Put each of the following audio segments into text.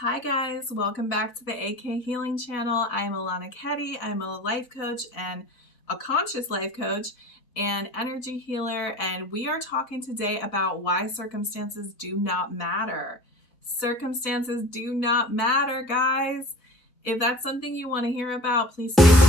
Hi guys, welcome back to the AK Healing Channel. I'm Alana Ketty. I'm a life coach and a conscious life coach and energy healer, and we are talking today about why circumstances do not matter. Circumstances do not matter, guys. If that's something you want to hear about, please stay tuned.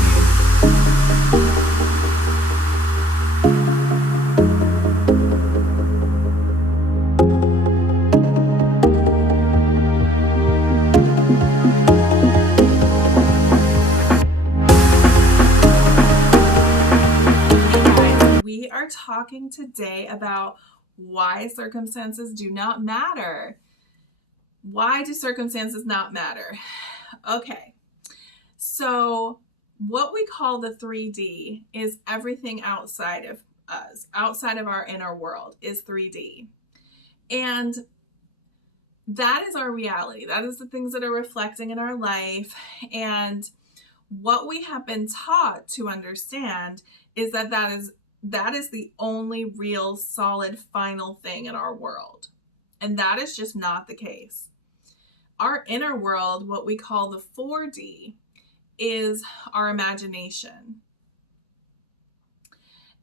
We are talking today about why circumstances do not matter. Why do circumstances not matter? Okay, so what we call the 3D is everything outside of us, outside of our inner world is 3D. And that is our reality. That is the things that are reflecting in our life. And what we have been taught to understand is that is the only real solid final thing in our world. And that is just not the case. Our inner world, what we call the 4D, is our imagination.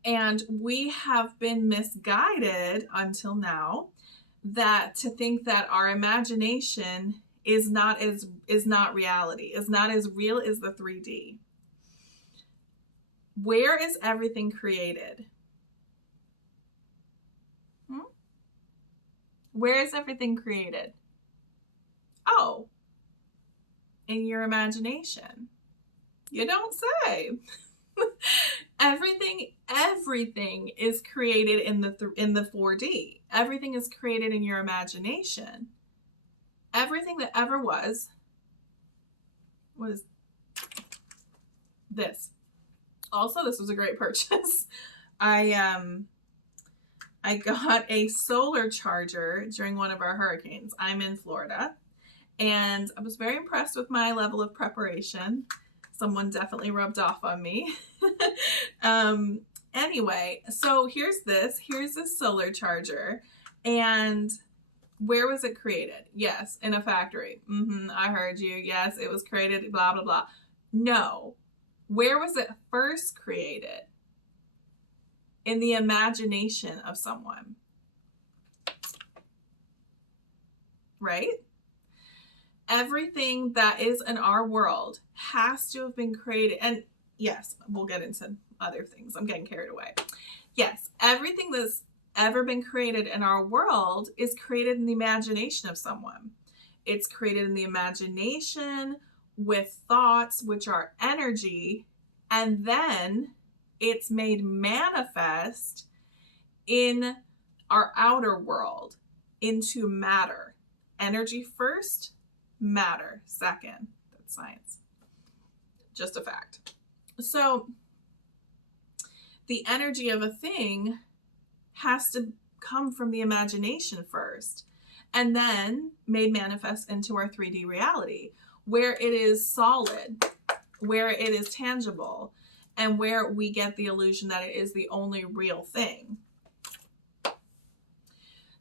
And we have been misguided until now that to think that our imagination is not reality, is not as real as the 3D. Where is everything created? Where is everything created? Oh, in your imagination. You don't say. Everything is created in the 4D. Everything is created in your imagination. Everything that ever was this. Also, this was a great purchase. I got a solar charger during one of our hurricanes. I'm in Florida, and I was very impressed with my level of preparation. Someone definitely rubbed off on me. Anyway, so here's this solar charger, and where was it created? Yes, in a factory. I heard you. Yes, it was created, blah, blah, blah. No. Where was it first created? In the imagination of someone. Right? Everything that is in our world has to have been created. And yes, we'll get into other things. I'm getting carried away. Yes, everything that's ever been created in our world is created in the imagination of someone. It's created in the imagination with thoughts, which are energy, and then it's made manifest in our outer world into matter. Energy first, matter second. That's science. Just a fact. So the energy of a thing has to come from the imagination first, and then made manifest into our 3D reality, where it is solid, where it is tangible, and where we get the illusion that it is the only real thing.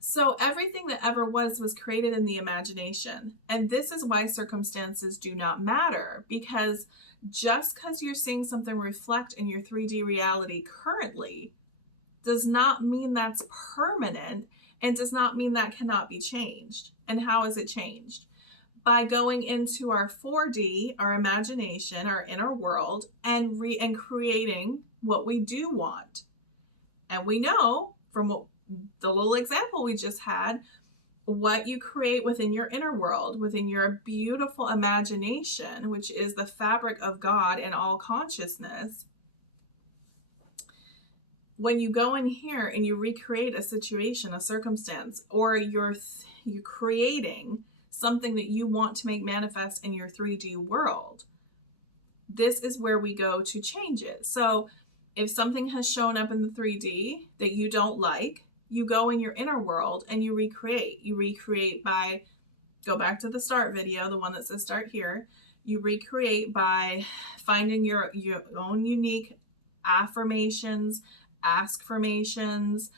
So everything that ever was created in the imagination. And this is why circumstances do not matter, because just because you're seeing something reflect in your 3D reality currently does not mean that's permanent, and does not mean that cannot be changed. And how is it changed? By going into our 4D, our imagination, our inner world, and creating what we do want. And we know from the little example we just had, what you create within your inner world, within your beautiful imagination, which is the fabric of God and all consciousness. When you go in here and you recreate a situation, a circumstance, or you're creating something that you want to make manifest in your 3D world, this is where we go to change it. So if something has shown up in the 3D that you don't like, you go in your inner world and you recreate. You recreate by, go back to the start video, the one that says start here. You recreate by finding your own unique affirmations, askformations,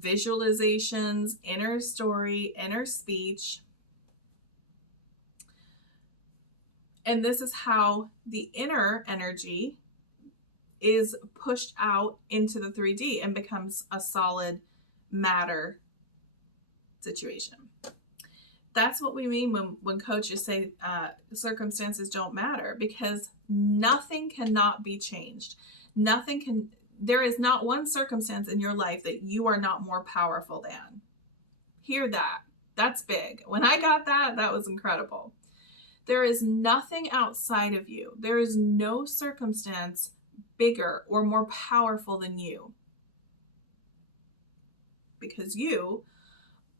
visualizations, inner story, inner speech, And this is how the inner energy is pushed out into the 3D and becomes a solid matter situation. That's what we mean when coaches say circumstances don't matter, because nothing cannot be changed. There is not one circumstance in your life that you are not more powerful than. Hear that. That's big. When I got that, that was incredible. There is nothing outside of you. There is no circumstance bigger or more powerful than you. Because you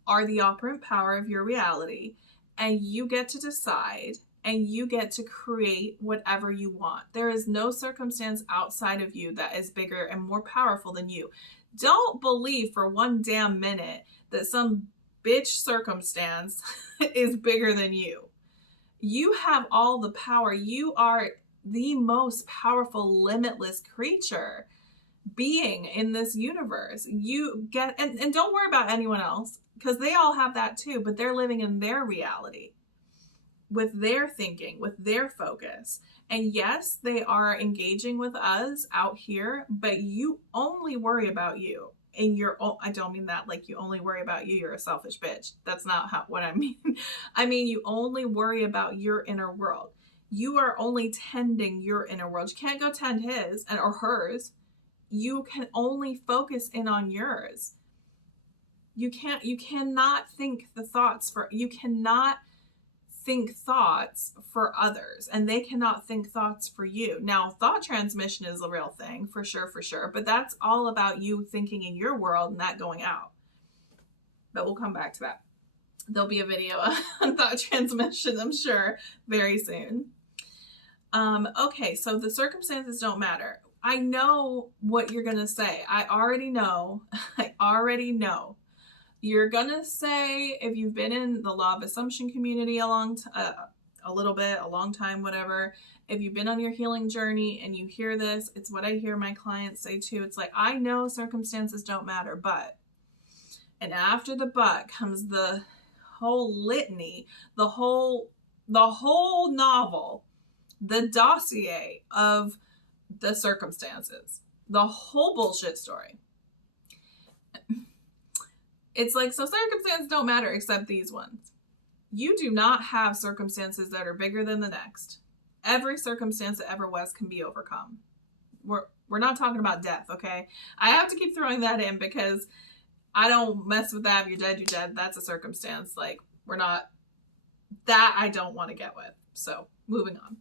are the operant power of your reality, and you get to decide and you get to create whatever you want. There is no circumstance outside of you that is bigger and more powerful than you. Don't believe for one damn minute that some bitch circumstance is bigger than you. You have all the power. You are the most powerful, limitless creature being in this universe. You get, and don't worry about anyone else, because they all have that too, but they're living in their reality with their thinking, with their focus. And yes, they are engaging with us out here, but you only worry about you. And I don't mean that like you only worry about you, you're a selfish bitch. That's not what I mean. I mean, you only worry about your inner world. You are only tending your inner world. You can't go tend his or hers. You can only focus in on yours. You cannot think thoughts for others, and they cannot think thoughts for you. Now, thought transmission is a real thing, for sure, but that's all about you thinking in your world and that going out. But we'll come back to that. There'll be a video on thought transmission, I'm sure, very soon. Okay, so the circumstances don't matter. I know what you're going to say. I already know. You're going to say, if you've been in the law of assumption community a long time, whatever, if you've been on your healing journey and you hear this, it's what I hear my clients say too. It's like, I know circumstances don't matter, but, and after the but comes the whole litany, the whole novel, the dossier of the circumstances, the whole bullshit story. It's like, so circumstances don't matter except these ones. You do not have circumstances that are bigger than the next. Every circumstance that ever was can be overcome. We're not talking about death, okay? I have to keep throwing that in because I don't mess with that. If you're dead, you're dead. That's a circumstance. Like, that I don't want to get with. So, moving on.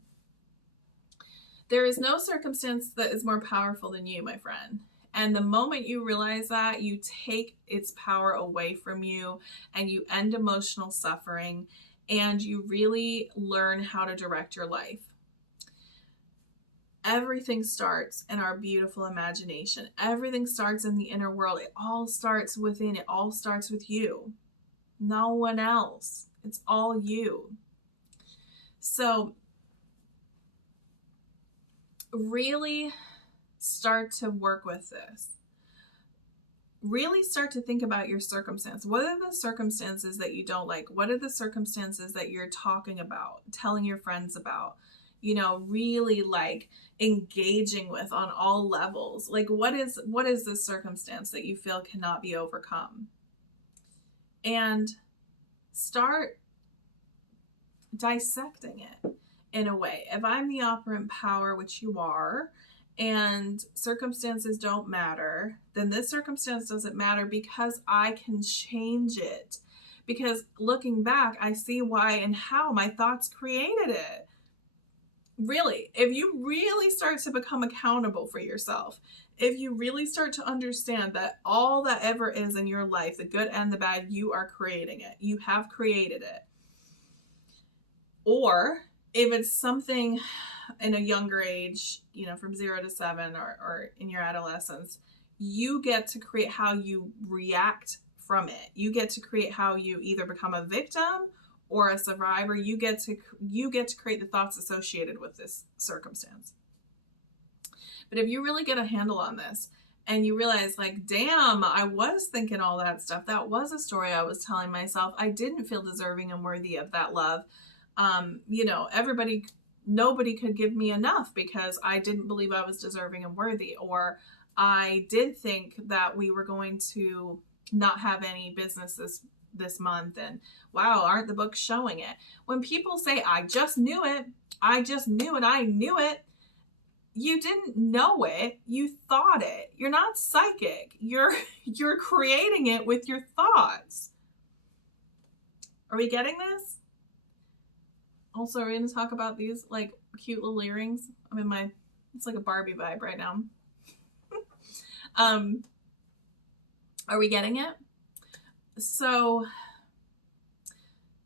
There is no circumstance that is more powerful than you, my friend. And the moment you realize that, you take its power away from you and you end emotional suffering and you really learn how to direct your life. Everything starts in our beautiful imagination. Everything starts in the inner world. It all starts within. It all starts with you. No one else. It's all you. So really start to work with this. Really start to think about your circumstance. What are the circumstances that you don't like? What are the circumstances that you're talking about, telling your friends about, really like engaging with on all levels? Like, what is the circumstance that you feel cannot be overcome? And start dissecting it in a way. If I'm the operant power, which you are, and circumstances don't matter, then this circumstance doesn't matter because I can change it. Because looking back, I see why and how my thoughts created it. Really, if you really start to become accountable for yourself, if you really start to understand that all that ever is in your life, the good and the bad, you are creating it. You have created it. Or if it's something in a younger age, from 0 to 7 or in your adolescence, you get to create how you react from it. You get to create how you either become a victim or a survivor. You get to create the thoughts associated with this circumstance. But if you really get a handle on this and you realize, like, damn, I was thinking all that stuff. That was a story I was telling myself. I didn't feel deserving and worthy of that love. Everybody nobody could give me enough because I didn't believe I was deserving and worthy, or I did think that we were going to not have any business this month, and wow, aren't the books showing it? When people say, I just knew it, I just knew it, I knew it, you didn't know it, you thought it. You're not psychic. You're creating it with your thoughts. Are we getting this? Also, are we going to talk about these like cute little earrings? I'm in my, it's like a Barbie vibe right now. Are we getting it? So,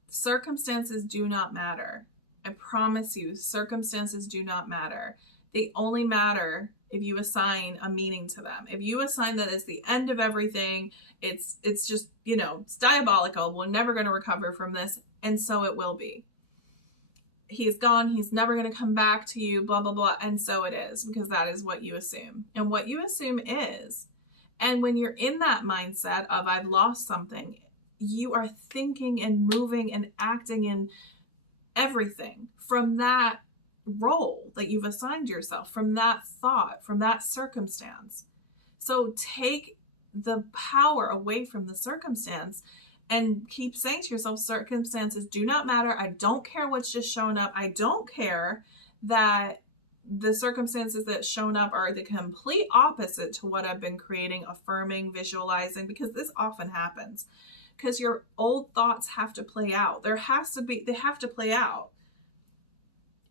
circumstances do not matter. I promise you, circumstances do not matter. They only matter if you assign a meaning to them. If you assign that it's the end of everything, it's just, you know, it's diabolical. We're never going to recover from this. And so it will be. He's gone. He's never going to come back to you, blah, blah, blah. And so it is, because that is what you assume. And what you assume is, and when you're in that mindset of I've lost something, you are thinking and moving and acting in everything from that role that you've assigned yourself, from that thought, from that circumstance. So take the power away from the circumstance and keep saying to yourself, circumstances do not matter. I don't care what's just shown up. I don't care that the circumstances that shown up are the complete opposite to what I've been creating, affirming, visualizing, because this often happens. Because your old thoughts have to play out. They have to play out.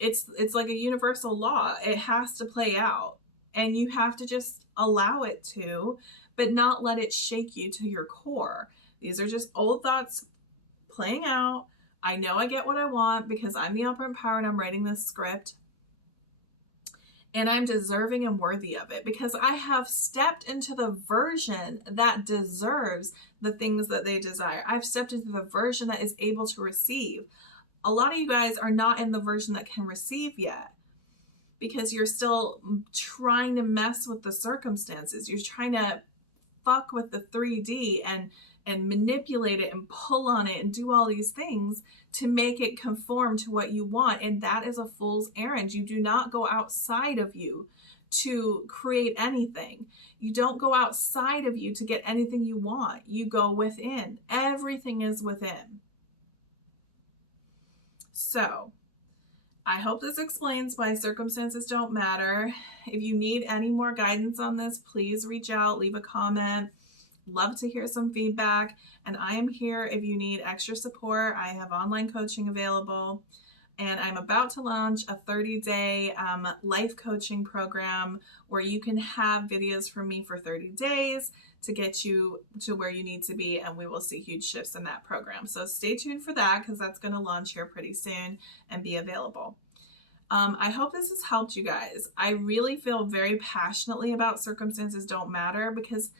It's like a universal law. It has to play out. And you have to just allow it to, but not let it shake you to your core. These are just old thoughts playing out. I know I get what I want because I'm the upper empowered. I'm writing this script. And I'm deserving and worthy of it because I have stepped into the version that deserves the things that they desire. I've stepped into the version that is able to receive. A lot of you guys are not in the version that can receive yet because you're still trying to mess with the circumstances. You're trying to fuck with the 3D and manipulate it and pull on it and do all these things to make it conform to what you want. And that is a fool's errand. You do not go outside of you to create anything. You don't go outside of you to get anything you want. You go within. Everything is within. So I hope this explains why circumstances don't matter. If you need any more guidance on this, please reach out, leave a comment. Love to hear some feedback. And I am here if you need extra support. I have online coaching available. And I'm about to launch a 30-day life coaching program where you can have videos from me for 30 days to get you to where you need to be. And we will see huge shifts in that program. So stay tuned for that because that's going to launch here pretty soon and be available. I hope this has helped you guys. I really feel very passionately about circumstances don't matter because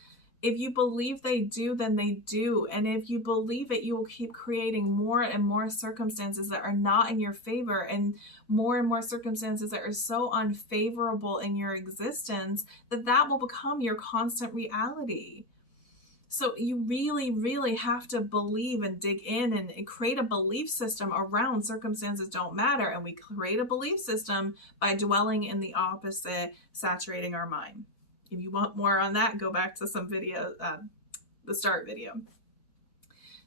if you believe they do, then they do. And if you believe it, you will keep creating more and more circumstances that are not in your favor and more circumstances that are so unfavorable in your existence that will become your constant reality. So you really, really have to believe and dig in and create a belief system around circumstances don't matter. And we create a belief system by dwelling in the opposite, saturating our mind. If you want more on that, go back to some video, the start video.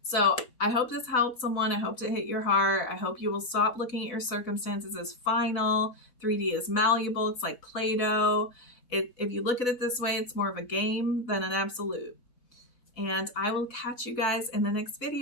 So I hope this helped someone. I hope to hit your heart. I hope you will stop looking at your circumstances as final. 3D is malleable. It's like Play-Doh. If you look at it this way, it's more of a game than an absolute. And I will catch you guys in the next video.